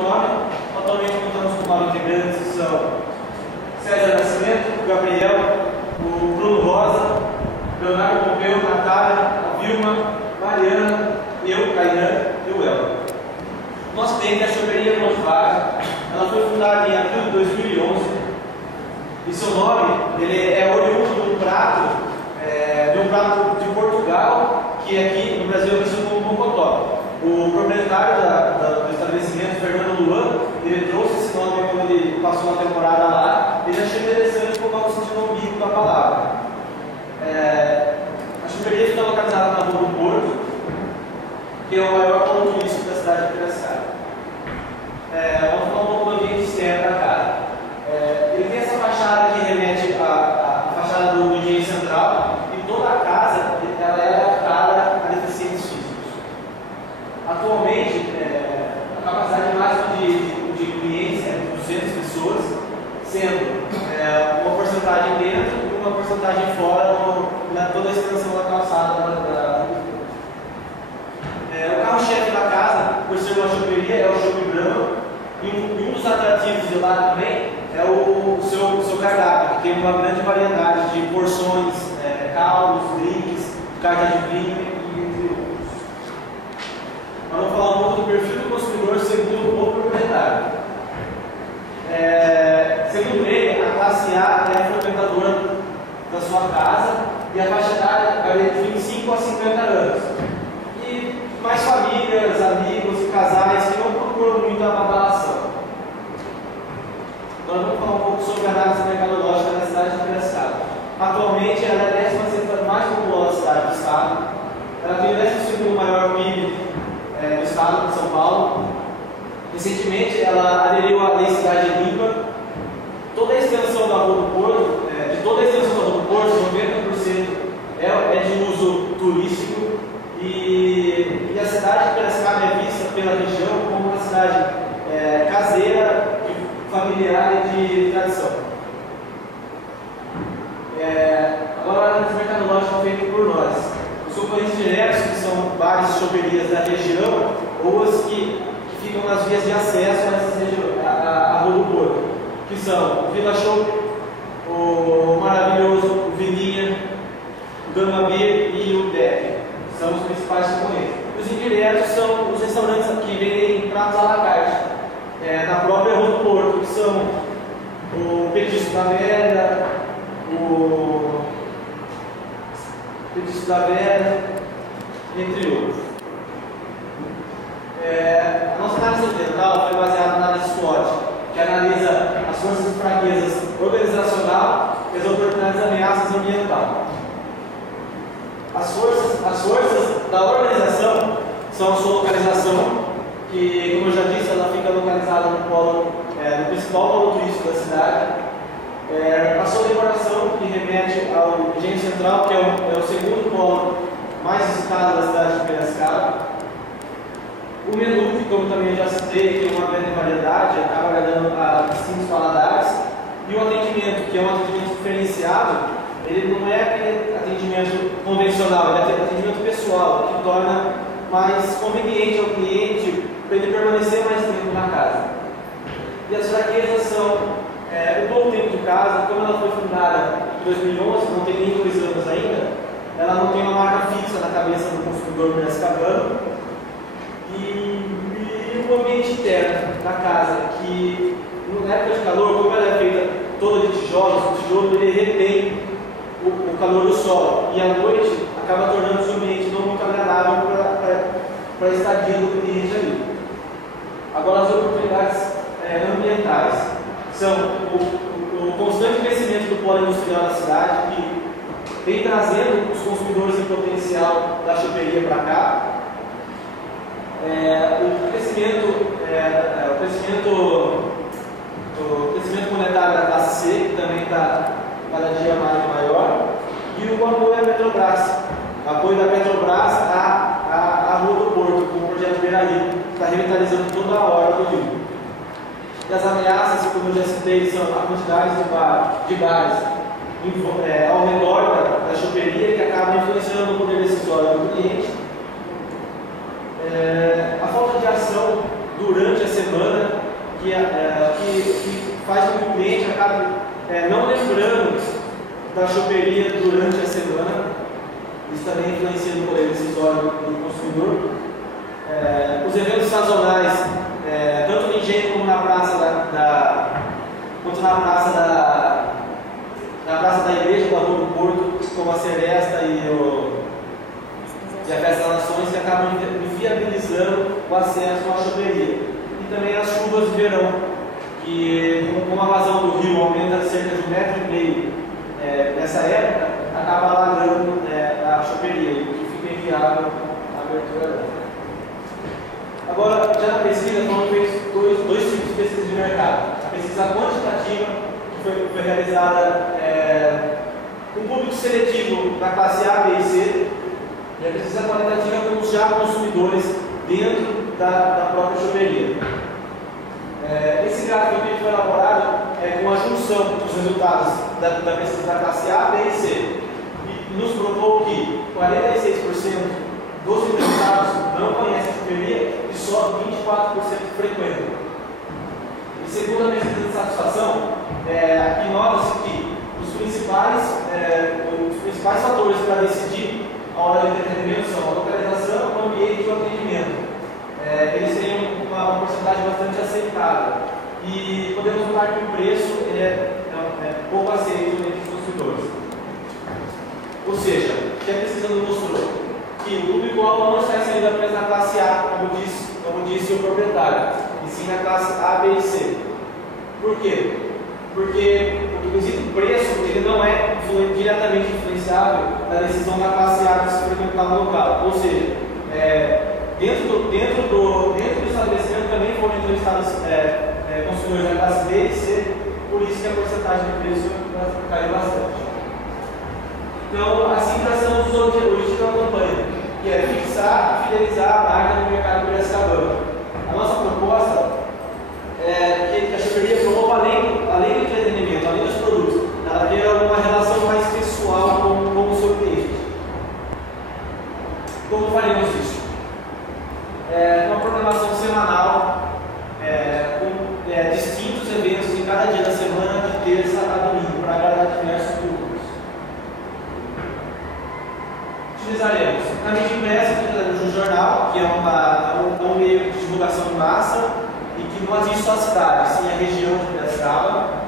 Atualmente contamos com 9 integrantes, que são César Nascimento, o Gabriel, o Bruno Rosa, Leonardo Pompeu, Natália, a Vilma, Mariana, eu, Kainan e o El. Nosso cliente é a choperia Volkswagen. Ela foi fundada em abril de 2011 e seu nome ele é oriundo de um prato de Portugal, que aqui no Brasil é conhecido como Mocotó. O proprietário do estabelecimento, Fernando Luan, ele trouxe esse nome quando ele passou uma temporada lá. Ele achou interessante por causa do sentido ambíguo da palavra. A choperia fica localizada na Rua do Porto, que é o maior ponto turístico da cidade de Piracicaba. Vamos falar um pouco do ambiente externo da casa. Ele tem essa fachada que remete à fachada do engenho central, e toda a casa ela é adaptada a deficientes físicos. Atualmente, a capacidade máxima de clientes é de 200 pessoas, sendo uma porcentagem dentro e uma porcentagem fora na toda a extensão da calçada. O carro-chefe da casa, por ser uma choperia, é o Chopp Brahma, e um dos atrativos de lá também é o seu cardápio, que tem uma grande variedade de porções, caldos, drinks, carta de vinho e entre outros. Vamos falar um pouco do perfil do consumidor segundo o proprietário. Segundo ele, a classe A é a frequentadora da sua casa e a faixa etária varia de 25 a 50 anos. E mais famílias, amigos e casais que não procuram muito a badalação. Agora vamos falar um pouco sobre a análise mercadológica da cidade de Piracicaba. Atualmente ela é a 10ª mais populosa cidade do estado. Ela tem o 12º maior PIB do estado de São Paulo. Recentemente ela aderiu à Lei Cidade Limpa. Toda a extensão da Rua do Porto, de toda a extensão da Rua do Porto, 90% é de uso turístico. E a cidade de Piracicaba é vista pela região como uma cidade caseira, familiar e de tradição. Agora a análise mercadológica é feita por nós. Os concorrentes diretos, que são bares e choperias da região, ou as que ficam nas vias de acesso a essas regiões, a Rua do Porto, que são o Vila Chopp, o Maravilhoso, o Vilinha, o Gama Beer e o Deck. São os principais concorrentes. Os indiretos são os restaurantes que vendem pratos à la carte, na própria Rua do Porto, que são o Petisco da Vera, entre outros. A nossa análise ambiental foi baseada na análise SWOT, que analisa as forças e fraquezas organizacional e as oportunidades e ameaças ambientais. As forças da organização são a sua localização, que, como eu já disse, ela fica localizada no principal polo turístico da cidade. A sua decoração, que remete ao engenho central, que é o segundo polo mais visitado da cidade de Piracicaba. O menu, que, como também já citei, tem uma grande variedade, acaba agradando a distintos paladares. E o atendimento, que é um atendimento diferenciado, ele não é aquele atendimento convencional, ele é atendimento pessoal, que torna mais conveniente ao cliente para ele permanecer mais tempo na casa. E as fraquezas são o pouco tempo de casa. Como ela foi fundada em 2011, não tem nem 2 anos ainda, ela não tem uma marca fixa na cabeça do consumidor piracicabano. E o ambiente interno da casa, que na época de calor, como ela é feita toda de tijolos, o tijolo ele retém o calor do sol, e à noite acaba tornando o ambiente não muito agradável para a estadia do cliente ali. Agora, as oportunidades ambientais são o constante crescimento do polo industrial da cidade, que vem trazendo os consumidores em potencial da choperia para cá. O crescimento monetário da classe C, que também está cada dia maior, e o apoio à Petrobras, apoio da Petrobras à Rua do Porto, com o projeto Beira-Rio, que está revitalizando toda a hora do rio. E as ameaças, como eu já citei, são a quantidade de bares ao redor da choperia, que acabam influenciando o poder decisório do cliente. A falta de ação durante a semana que faz com que o cliente acabe não lembrando da choperia durante a semana. Isso também influencia no poder decisório do consumidor. Os eventos sazonais, tanto no engenho como na praça na praça da igreja da Rua do Porto, como a Seresta e a Festa das Nações, que acabam inviabilizando o acesso à choperia. E também as chuvas de verão, que como a vazão do rio aumenta cerca de 1,5 metros nessa época, acaba alagando a choperia, o que fica inviável a abertura dela. Agora, já na pesquisa, foram feitos dois tipos de pesquisa de mercado. A pesquisa quantitativa, que foi realizada com público seletivo da classe A, B e C, e a pesquisa qualitativa com os já consumidores dentro da própria choperia. Esse gráfico aqui foi elaborado com a junção dos resultados da pesquisa da classe A, B e C. E nos provou que 46% dos entrevistados não conhecem a choperia e só 24% frequentam. E segundo a pesquisa de satisfação, aqui nota-se que os principais fatores para decidir a hora de entretenimento são a localização, o ambiente e o atendimento. Eles têm uma porcentagem bastante aceitável. E podemos notar que o preço é pouco aceito entre os consumidores. Ou seja, o que a pesquisa nos mostrou? Que o público-alvo não está inserido apenas na classe A, como disse o proprietário, e sim na classe A, B e C. Por quê? Porque o quesito preço ele não é diretamente influenciável na decisão da classe A de se frequentar no local. Ou seja, dentro do estabelecimento também foram entrevistados consumidores da classe B e C, por isso que a porcentagem de preço caiu bastante. Então, assim traçamos os objetivos da campanha, que é fixar e fidelizar a marca no mercado de Piracicabana. A nossa proposta é que a choperia promova além do entretenimento, além dos produtos, ela tenha uma relação mais pessoal com o seu cliente. Como faremos isso? Uma programação semanal, com distintos eventos em cada dia da semana, de terça a domingo, para agradar diversos públicos. Utilizaremos a mídia impressa, utilizaremos um jornal, que é um meio de divulgação em massa e que não atinge só a cidade, sim a região de Piracicaba.